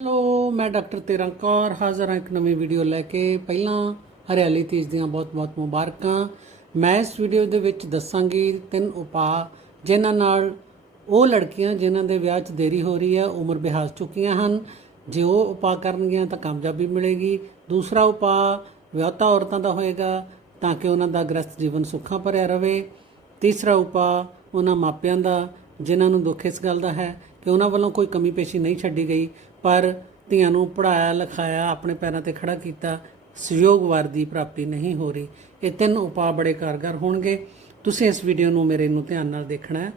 Hello, ਮੈਂ doctor ਤੇਰਾਂ ਕੌਰ, ਹਾਜ਼ਰ ਹਾਂ ਇੱਕ ਨਵੀਂ ਵੀਡੀਓ ਲੈ ਕੇ। ਪਹਿਲਾਂ ਹਰਿਆਲੀ ਤੀਜ ਦੀਆਂ ਬਹੁਤ-ਬਹੁਤ ਮੁਬਾਰਕਾਂ। ਮੈਂ ਇਸ ਵੀਡੀਓ ਦੇ ਵਿੱਚ ਦੱਸਾਂਗੀ ਤਿੰਨ ਉਪਾਅ, ਜਿਨ੍ਹਾਂ ਨਾਲ ਉਹ ਲੜਕੀਆਂ ਜਿਨ੍ਹਾਂ ਦੇ ਵਿਆਹ 'ਚ ਦੇਰੀ ਹੋ ਰਹੀ ਹੈ, ਉਮਰ ਬਿਹਾਸ ਚੁੱਕੀਆਂ ਹਨ। ਜੇ ਉਹ ਉਪਾਅ ਕਰਨਗੀਆਂ ਤਾਂ ਕਾਮਯਾਬੀ ਮਿਲੇਗੀ। ਦੂਸਰਾ ਉਪਾਅ, ਵਿਆਹੁਤਾ ਔਰਤਾਂ ਦਾ ਹੋਏਗਾ ਤਾਂ ਕਿ ਉਹਨਾਂ ਦਾ ਗ੍ਰਸਤ ਜੀਵਨ ਸੁੱਖਾਂ ਭਰਿਆ ਰਹੇ ਤੀਸਰਾ ਉਪਾਅ, ਉਹਨਾਂ ਮਾਪਿਆਂ ਦਾ, ਜਿਨ੍ਹਾਂ ਨੂੰ ਦੁੱਖ ਇਸ ਗੱਲ ਦਾ ਹੈ ਕਿ ਉਹਨਾਂ ਵੱਲੋਂ ਕੋਈ ਕਮੀ ਪੇਸ਼ੀ ਨਹੀਂ ਛੱਡੀ ਗਈ। ਪਰ ਧੀਆਂ ਨੂੰ ਪੜਾਇਆ ਲਿਖਾਇਆ, ਆਪਣੇ ਪੈਰਾਂ ਤੇ ਖੜਾ ਕੀਤਾ, ਸਹਿਯੋਗ ਵਰ ਦੀ ਪ੍ਰਾਪਤੀ ਨਹੀਂ ਹੋ ਰਹੀ। ਇਹ ਤਿੰਨ ਉਪਾਅ ਬੜੇ ਕਾਰਗਰ ਹੋਣਗੇ। ਤੁਸੀਂ ਇਸ ਵੀਡੀਓ ਨੂੰ ਮੇਰੇ ਨੂੰ ਧਿਆਨ ਨਾਲ ਦੇਖਣਾ ਹੈ।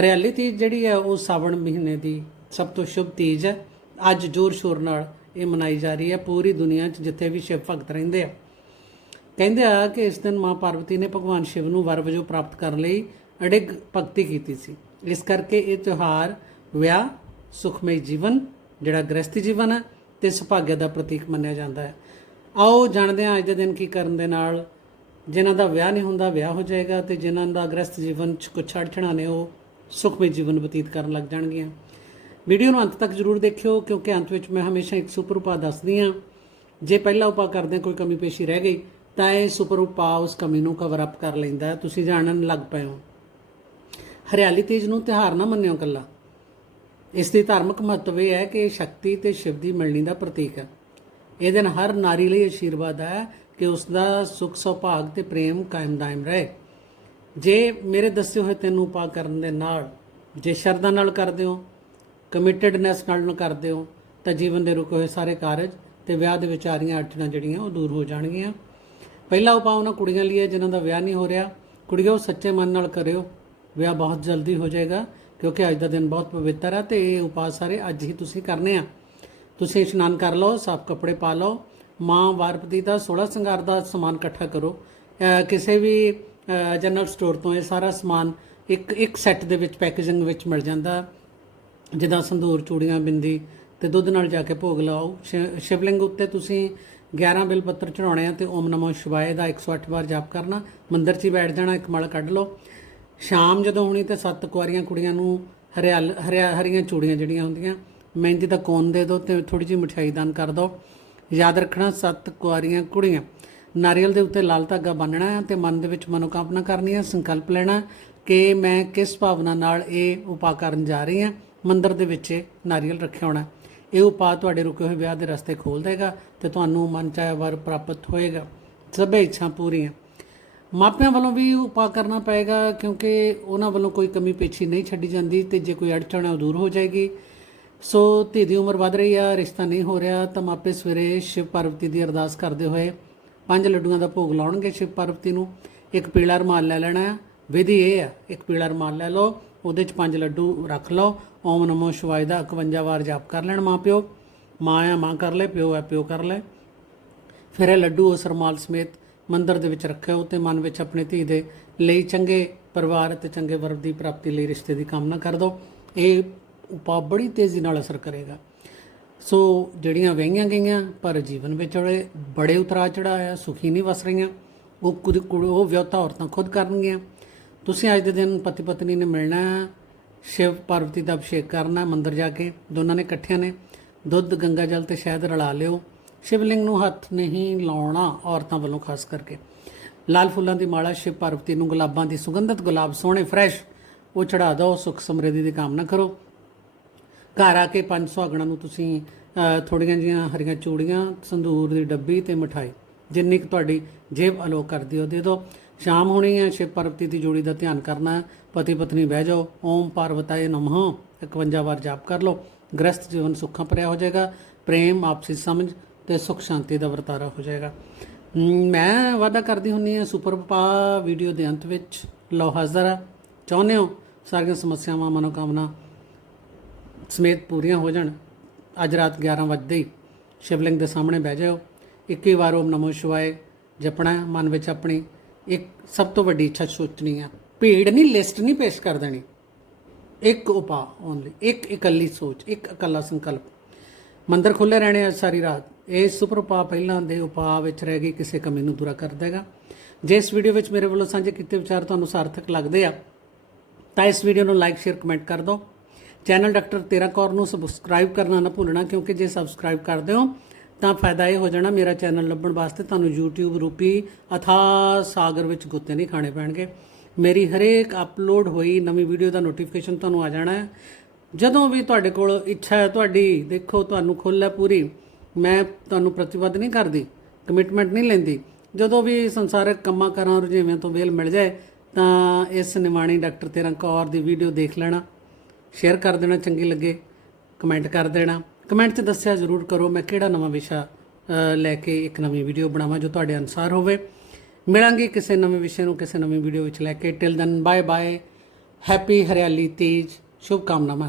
ਹਰਿਆਲੀ ਤੀਜ ਜਿਹੜੀ ਹੈ, ਉਹ ਸਾਵਣ ਮਹੀਨੇ ਦੀ ਸਭ ਤੋਂ ਸ਼ੁਭ ਤੀਜ ਹੈ। ਅੱਜ ਜ਼ੋਰ ਸ਼ੋਰ ਨਾਲ ਇਹ ਮਨਾਈ ਜਾ ਰਹੀ ਹੈ। ਪੂਰੀ ਦੁਨੀਆ 'ਚ ਜਿੱਥੇ ਵੀ ਸ਼ਿਵ ਭਗਤ ਰਹਿੰਦੇ ਆ। ਕਹਿੰਦੇ ਆ ਕਿ ਇਸ ਦਿਨ ਮਾਂ ਪਾਰਵਤੀ ਨੇ ਭਗਵਾਨ ਸ਼ਿਵ ਨੂੰ ਵਰ ਵਜੋਂ ਪ੍ਰਾਪਤ ਕਰਨ ਲਈ ਅਡਿਗ ਭਗਤੀ ਕੀਤੀ ਸੀ। ਇਸ ਕਰਕੇ ਇਹ ਤਿਉਹਾਰ ਵਿਆਹ, ਸੁਖਮਈ ਜੀਵਨ ਜਿਹੜਾ ਗ੍ਰਸਤੀ ਜੀਵਨ ਹੈ ਤੇ ਸੁਭਾਗਿਆ ਦਾ ਪ੍ਰਤੀਕ ਮੰਨਿਆ ਜਾਂਦਾ ਹੈ। ਆਓ ਜਾਣਦੇ ਹਾਂ ਅੱਜ ਦੇ ਦਿਨ ਕੀ ਕਰਨ ਦੇ ਨਾਲ। ਜਿਨ੍ਹਾਂ ਦਾ ਵਿਆਹ ਨਹੀਂ ਹੁੰਦਾ, ਵਿਆਹ ਹੋ ਜਾਏਗਾ ਤੇ ਜਿਨ੍ਹਾਂ ਦਾ ਗ੍ਰਸਤ ਜੀਵਨ ਚ ਕੁਛ ਛੜਛਣਾ ਨੇ ਉਹ ਸੁਖਮਈ ਜੀਵਨ ਬਤੀਤ ਕਰਨ ਲੱਗ ਜਾਣਗੀਆਂ। ਵੀਡੀਓ ਨੂੰ ਅੰਤ ਤੱਕ ਜਰੂਰ ਦੇਖਿਓ, ਕਿਉਂਕਿ ਅੰਤ ਵਿੱਚ ਮੈਂ ਹਮੇਸ਼ਾ ਇੱਕ ਸੁਪਰ ਉਪਾਅ ਦੱਸਦੀ ਹਾਂ। ਜੇ ਪਹਿਲਾ ਉਪਾਅ ਕਰਦੇ ਕੋਈ ਕਮੀ ਪੇਸ਼ੀ ਰਹਿ ਗਈ, ਤਾਂ ਇਹ ਸੁਪਰ ਉਪਾਅ ਉਸ ਕਮੀ ਨੂੰ ਕਵਰ ਅਪ ਕਰ ਲੈਂਦਾ ਤੁਸੀਂ ਜਾਣਨ ਲੱਗ ਪਏ ਹੋ। ਹਰਿਆਲੀ ਤੇਜ਼ ਨੂੰ ਤਿਉਹਾਰ ਨਾ ਮੰਨਿਓ ਕੱਲਾ ਇਸ ਦੀ ਧਾਰਮਿਕ ਮਹੱਤਵ ਇਹ ਹੈ ਕਿ ਇਹ ਸ਼ਕਤੀ ਤੇ ਸ਼ਿਵ ਦੀ ਮਿਲਣੀ ਦਾ ਪ੍ਰਤੀਕ ਹੈ। ਇਹ ਦਿਨ ਹਰ ਨਾਰੀ ਲਈ ਅਸ਼ੀਰਵਾਦ ਹੈ ਕਿ ਉਸ ਦਾ ਸੁਖ ਸੁਭਾਗ ਤੇ ਪ੍ਰੇਮ ਕਾਇਮ ਦਾਇਮ ਰਹੇ। ਜੇ ਮੇਰੇ ਦੱਸੇ ਹੋਏ ਤਿੰਨ ਉਪਾਅ ਕਰਨ ਦੇ ਨਾਲ ਜੇ ਸ਼ਰਧਾ ਨਾਲ ਕਰਦੇ ਹੋ ਕਮਿਟਡਨੈਸ ਨਾਲ ਕਰਦੇ ਹੋ, ਤਾਂ ਜੀਵਨ ਦੇ ਰੁਕੇ ਹੋਏ ਸਾਰੇ ਕਾਰਜ ਤੇ ਵਿਆਹ ਦੇ ਵਿਚਾਰੀਆਂ ਆ ਅੜਚਣਾਂ ਜਿਹੜੀਆਂ ਉਹ ਦੂਰ ਹੋ ਜਾਣਗੀਆਂ। ਪਹਿਲਾ ਉਪਾਅ ਉਹਨਾਂ ਕੁੜੀਆਂ ਲਈ ਹੈ ਜਿਨ੍ਹਾਂ ਦਾ ਵਿਆਹ ਨਹੀਂ ਹੋ ਰਿਹਾ। ਕੁੜੀਓ, ਸੱਚੇ ਮਨ ਨਾਲ ਕਰਿਓ। ਵਿਆਹ ਬਹੁਤ ਜਲਦੀ ਹੋ ਜਾਏਗਾ। ਕਿਉਂਕਿ ਅੱਜ ਦਾ ਦਿਨ ਬਹੁਤ ਪਵਿੱਤਰ ਹੈ ਤੇ ਇਹ ਉਪਾਅ ਸਾਰੇ ਅੱਜ ਹੀ ਤੁਸੀਂ ਕਰਨੇ ਆ। ਤੁਸੀਂ ਇਸ਼ਨਾਨ ਕਰ ਲਓ, ਸਾਫ਼ ਕੱਪੜੇ ਪਾ ਲਓ, ਮਾਂ ਵਾਰਪਤੀ ਦਾ 16 ਸ਼ਿੰਗਾਰ ਦਾ ਸਮਾਨ ਇਕੱਠਾ ਕਰੋ। ਕਿਸੇ ਵੀ ਜਨਰਲ ਸਟੋਰ ਤੋਂ ਇਹ ਸਾਰਾ ਸਮਾਨ ਇੱਕ ਇੱਕ ਸੈੱਟ ਦੇ ਵਿੱਚ ਪੈਕੇਜਿੰਗ ਵਿੱਚ ਮਿਲ ਜਾਂਦਾ। ਜਿੱਦਾਂ ਸੰਧੂਰ, ਚੂੜੀਆਂ, ਬਿੰਦੀ ਤੇ ਦੁੱਧ ਨਾਲ ਜਾ ਕੇ ਭੋਗ ਲਾਓ। ਸ਼ਿ- ਸ਼ਿਵਲਿੰਗ ਉੱਤੇ ਤੁਸੀਂ 11 ਬਿਲ ਪੱਤਰ ਚੜਾਉਣੇ ਆ ਤੇ ਓਮ ਨਮੋ ਸ਼ਿਵਾਏ ਦਾ 108 ਵਾਰ ਜਾਪ ਕਰਨਾ। ਮੰਦਰ 'ਚ ਹੀ ਬੈਠ ਜਾਣਾ, ਇੱਕ ਮਲ ਕੱਢ ਲਓ। ਸ਼ਾਮ ਜਦੋਂ ਹੋਣੀ ਤੇ ਸੱਤ ਕੁਆਰੀਆਂ ਕੁੜੀਆਂ ਨੂੰ ਹਰਿਆਲ ਹਰਿਆ ਹਰੀਆਂ ਚੂੜੀਆਂ ਜਿਹੜੀਆਂ ਹੁੰਦੀਆਂ, ਮਹਿੰਦੀ ਦਾ ਕੋਨ ਦੇ ਦਿਓ ਤੇ ਥੋੜੀ ਜਿਹੀ ਮਠਿਆਈ ਦਾਨ ਕਰ ਦਿਓ ਯਾਦ ਰੱਖਣਾ ਸੱਤ ਕੁਆਰੀਆਂ ਕੁੜੀਆਂ। ਨਾਰੀਅਲ ਦੇ ਉੱਤੇ ਲਾਲ ਧਾਗਾ ਬੰਨਣਾ ਹੈ ਤੇ ਮਨ ਦੇ ਵਿੱਚ ਮਨੋਕਾਮਨਾ ਕਰਨੀ ਹੈ, ਸੰਕਲਪ ਲੈਣਾ ਕਿ ਮੈਂ ਕਿਸ ਭਾਵਨਾ ਨਾਲ ਇਹ ਉਪਾਅ ਕਰਨ ਜਾ ਰਹੀ ਹਾਂ। ਮੰਦਰ ਦੇ ਵਿੱਚ ਇਹ ਨਾਰੀਅਲ ਰੱਖਿਆ ਹੋਣਾ ਇਹ ਉਪਾਅ ਤੁਹਾਡੇ ਰੁਕੇ ਹੋਏ ਵਿਆਹ ਦੇ ਰਸਤੇ ਖੋਲ ਦੇਗਾ ਤੇ ਤੁਹਾਨੂੰ ਮਨ ਚਾਹਿਆ ਵਰ ਪ੍ਰਾਪਤ ਹੋਏਗਾ। ਸਭੇ ਇੱਛਾ ਪੂਰੀਆਂ। ਮਾਪਿਆਂ ਵੱਲੋਂ ਵੀ ਉਪਾਅ ਕਰਨਾ ਪਏਗਾ ਕਿਉਂਕਿ ਉਹਨਾਂ ਵੱਲੋਂ ਕੋਈ ਕਮੀ ਪੇਛੀ ਨਹੀਂ ਛੱਡੀ ਜਾਂਦੀ ਤੇ ਜੇ ਕੋਈ ਅੜਚਣ ਹੈ ਉਹ ਦੂਰ ਹੋ ਜਾਏਗੀ। ਸੋ ਧੀ ਦੀ ਉਮਰ ਵੱਧ ਰਹੀ ਆ, ਰਿਸ਼ਤਾ ਨਹੀਂ ਹੋ ਰਿਹਾ ਤਾਂ ਮਾਪੇ ਸਵੇਰੇ ਸ਼ਿਵ ਪਾਰਵਤੀ ਦੀ ਅਰਦਾਸ ਕਰਦੇ ਹੋਏ ਪੰਜ ਲੱਡੂਆਂ ਦਾ ਭੋਗ ਲਾਉਣਗੇ ਸ਼ਿਵ ਪਾਰਵਤੀ ਨੂੰ। ਇੱਕ ਪੀਲਾ ਰੁਮਾਲ ਲੈ ਲੈਣਾ ਹੈ। ਵਿਧੀ ਇਹ ਆ ਇੱਕ ਪੀਲਾ ਰੁਮਾਲ ਲੈ ਲਓ, ਉਹਦੇ ਚ ਪੰਜ ਲੱਡੂ ਰੱਖ ਲਓ। ਓਮ ਨਮੋ ਸ਼ਿਵਾਏ ਦਾ 51 ਵਾਰ ਜਾਪ ਕਰ ਲੈਣ ਮਾਪਿਓ ਮਾਂ ਆ, ਮਾਂ ਕਰ ਲੈ, ਪਿਓ ਆ, ਪਿਓ ਕਰ ਲੈ। ਫਿਰ ਇਹ ਲੱਡੂ ਉਸ ਰੁਮਾਲ ਸਮੇਤ ਮੰਦਰ ਦੇ ਵਿੱਚ ਰੱਖਿਓ ਤੇ ਮਨ ਵਿੱਚ ਆਪਣੀ ਧੀ ਦੇ ਲਈ ਚੰਗੇ ਪਰਿਵਾਰ ਅਤੇ ਚੰਗੇ ਵਰਗ ਦੀ ਪ੍ਰਾਪਤੀ ਲਈ ਰਿਸ਼ਤੇ ਦੀ ਕਾਮਨਾ ਕਰ ਦਿਓ ਇਹ ਉਪਾਅ ਬੜੀ ਤੇਜ਼ੀ ਨਾਲ ਅਸਰ ਕਰੇਗਾ। ਸੋ ਜਿਹੜੀਆਂ ਵਹੀਆਂ ਗਈਆਂ, ਪਰ ਜੀਵਨ ਵਿੱਚ ਜਿਹੜੇ ਬੜੇ ਉਤਰਾ ਚੜਾਇਆ ਸੁਖੀ ਨਹੀਂ ਵਸ ਰਹੀਆਂ। ਉਹ ਕੁਝ ਕੁੜ- ਉਹ ਵਿਆਹੁਤਾ ਔਰਤਾਂ ਖੁਦ ਕਰਨਗੀਆਂ। ਤੁਸੀਂ ਅੱਜ ਦੇ ਦਿਨ ਪਤੀ ਪਤਨੀ ਨੇ ਮਿਲਣਾ ਹੈ, ਸ਼ਿਵ ਪਾਰਵਤੀ ਦਾ ਅਭਿਸ਼ੇਕ ਕਰਨਾ ਮੰਦਰ ਜਾ ਕੇ। ਦੋਨਾਂ ਨੇ ਇਕੱਠਿਆਂ ਨੇ ਦੁੱਧ, ਗੰਗਾ ਜਲ ਤੇ ਸ਼ਹਿਦ ਰਲਾ ਲਿਓ। ਸ਼ਿਵਲਿੰਗ ਨੂੰ ਹੱਥ ਨਹੀਂ ਲਾਉਣਾ ਔਰਤਾਂ ਵੱਲੋਂ ਖਾਸ ਕਰਕੇ। ਲਾਲ ਫੁੱਲਾਂ ਦੀ ਮਾਲਾ ਸ਼ਿਵ ਪਾਰਵਤੀ ਨੂੰ ਗੁਲਾਬਾਂ ਦੀ ਸੁਗੰਧਤ ਗੁਲਾਬ ਸੋਹਣੇ ਫਰੈਸ਼। ਉਹ ਚੜਾ ਦਿਓ ਸੁਖ ਸਮਰਿੱਧੀ ਦੀ ਕਾਮਨਾ ਕਰੋ। ਘਰ ਆ ਕੇ ਪੰਜ ਸੁਹਾਗਣਾਂ ਨੂੰ ਤੁਸੀਂ ਅਹ, ਥੋੜੀਆਂ ਜੀਆਂ ਹਰੀਆਂ ਚੂੜੀਆਂ ਸੰਧੂਰ ਦੀ ਡੱਬੀ ਤੇ ਮਠਾਈ ਜਿੰਨੀ ਕੁ ਤੁਹਾਡੀ ਜੇਬ ਅਲੋ ਕਰਦੀ ਹੋ ਦੇ ਦਿਓ। ਸ਼ਾਮ ਹੋਣੀ ਹੈ ਸ਼ਿਵ ਪਾਰਵਤੀ ਦੀ ਜੋੜੀ ਦਾ ਧਿਆਨ ਕਰਨਾ ਹੈ। ਪਤੀ ਪਤਨੀ ਬਹਿ ਜਾਓ। ਓਮ ਪਾਰਵਤਾਏ ਨਮః। 51 ਵਾਰ ਜਾਪ ਕਰ ਲਓ। ਗ੍ਰਸਤ ਜੀਵਨ ਸੁੱਖਾਂ ਭਰਿਆ ਹੋ ਜਾਏਗਾ। ਪ੍ਰੇਮ ਆਪਸੀ ਸਮਝ ਤੇ ਸੁਖ ਸ਼ਾਂਤੀ ਦਾ ਵਰਤਾਰਾ ਹੋ ਜਾਏਗਾ। ਮੈਂ ਵਾਅਦਾ ਕਰਦੀ ਹੁੰਨੀ ਆ ਸੁਪਰ ਪਾ ਵੀਡੀਓ ਦੇ ਅੰਤ ਵਿੱਚ। ਲਓ, ਹਾਜ਼ਰ ਆ। ਚਾਹੁੰਦੇ ਹੋ ਸਾਰੀਆਂ ਸਮੱਸਿਆਵਾਂ, ਮਨੋਕਾਮਨਾ ਸਮੇਤ ਪੂਰੀਆਂ ਹੋ ਜਾਣ? ਅੱਜ ਰਾਤ 11 ਵਜੇ ਹੀ ਸ਼ਿਵਲਿੰਗ ਦੇ ਸਾਹਮਣੇ ਬਹਿ ਜਾਓ। 21 ਵਾਰ ਓਮ ਨਮੋ ਸ਼ਿਵਾਏ, ਜਪਣਾ ਮਨ ਵਿੱਚ ਆਪਣੀ। ਇੱਕ ਸਭ ਤੋਂ ਵੱਡੀ ਇੱਛਾ ਸੋਚਣੀ ਆ। ਭੀੜ ਨਹੀਂ, ਲਿਸਟ ਨਹੀਂ ਪੇਸ਼ ਕਰ ਦੇਣੀ। ਇੱਕ ਉਪਾਅ ਓਨਲੀ ਇੱਕ ਇਕੱਲੀ ਸੋਚ, ਇੱਕ ਇਕੱਲਾ ਸੰਕਲਪ। ਮੰਦਰ ਖੁੱਲੇ ਰਹਿਣੇ ਅੱਜ ਸਾਰੀ ਰਾਤ। ਇਹ ਸੁਪਰ ਉਪਾਅ ਪਹਿਲਾਂ ਦੇ ਉਪਾਅ ਵਿੱਚ ਰਹਿ ਗਈ, ਕਿਸੇ ਕਮੀ ਨੂੰ ਦੂਰਾ ਕਰ ਦੇਗਾ ਜੇ ਇਸ ਵੀਡੀਓ ਵਿੱਚ ਮੇਰੇ ਵੱਲੋਂ ਸਾਂਝੇ ਕੀਤੇ ਵਿਚਾਰ ਤੁਹਾਨੂੰ ਸਾਰਥਕ ਲੱਗਦੇ ਆ, ਤਾਂ ਇਸ ਵੀਡੀਓ ਨੂੰ ਲਾਈਕ ਸ਼ੇਅਰ ਕਮੈਂਟ ਕਰ ਦਿਓ। ਚੈਨਲ ਡਾਕਟਰ ਤੇਰਾ ਕੌਰ ਨੂੰ ਸਬਸਕ੍ਰਾਈਬ ਕਰਨਾ ਨਾ ਭੁੱਲਣਾ, ਕਿਉਂਕਿ ਜੇ ਸਬਸਕ੍ਰਾਈਬ ਕਰਦੇ ਹੋ ਤਾਂ ਫਾਇਦਾ ਇਹ ਹੋ ਜਾਣਾ ਮੇਰਾ ਚੈਨਲ ਲੱਭਣ ਵਾਸਤੇ ਤੁਹਾਨੂੰ YouTube ਰੂਪੀ ਅਥਾ ਸਾਗਰ ਵਿੱਚ ਗੁੱਤੇ ਨਹੀਂ ਖਾਣੇ ਪੈਣਗੇ। ਮੇਰੀ ਹਰੇਕ ਅਪਲੋਡ ਹੋਈ ਨਵੀਂ ਵੀਡੀਓ ਦਾ ਨੋਟੀਫਿਕੇਸ਼ਨ ਤੁਹਾਨੂੰ ਆ ਜਾਣਾ ਹੈ। ਜਦੋਂ ਵੀ ਤੁਹਾਡੇ ਕੋਲ ਇੱਛਾ ਹੈ, ਤੁਹਾਡੀ ਦੇਖੋ, ਤੁਹਾਨੂੰ ਖੁੱਲ੍ਹ ਹੈ ਪੂਰੀ, ਮੈਂ ਤੁਹਾਨੂੰ ਪ੍ਰਤੀਬੱਧ ਨਹੀਂ ਕਰਦੀ ਕਮਿਟਮੈਂਟ ਨਹੀਂ ਲੈਂਦੀ। ਜਦੋਂ ਵੀ ਸੰਸਾਰਕ ਕੰਮਾਂ ਕਰਾਂ, ਰੁਝੇਵਿਆਂ ਤੋਂ ਵੇਲ ਮਿਲ ਜਾਏ, ਤਾਂ ਇਸ ਨਿਮਾਣੀ ਡਾਕਟਰ ਤੇਰਾ ਕੌਰ ਦੀ ਵੀਡੀਓ ਦੇਖ ਲੈਣਾ ਸ਼ੇਅਰ ਕਰ ਦੇਣਾ ਚੰਗੀ ਲੱਗੇ ਕਮੈਂਟ ਕਰ ਦੇਣਾ। ਕਮੈਂਟ 'ਚ ਦੱਸਿਆ ਜ਼ਰੂਰ ਕਰੋ, ਮੈਂ ਕਿਹੜਾ ਨਵਾਂ ਵਿਸ਼ਾ ਲੈ ਕੇ ਇੱਕ ਨਵੀਂ ਵੀਡੀਓ ਬਣਾਵਾਂ ਜੋ ਤੁਹਾਡੇ ਅਨੁਸਾਰ ਹੋਵੇ। ਮਿਲਾਂਗੇ ਕਿਸੇ ਨਵੇਂ ਵਿਸ਼ੇ ਨੂੰ, ਕਿਸੇ ਨਵੀਂ ਵੀਡੀਓ ਵਿੱਚ ਲੈ ਕੇ। Till then bye bye happy Hariyali Teej. ਸ਼ੁਭ ਕਾਮਨਾਵਾਂ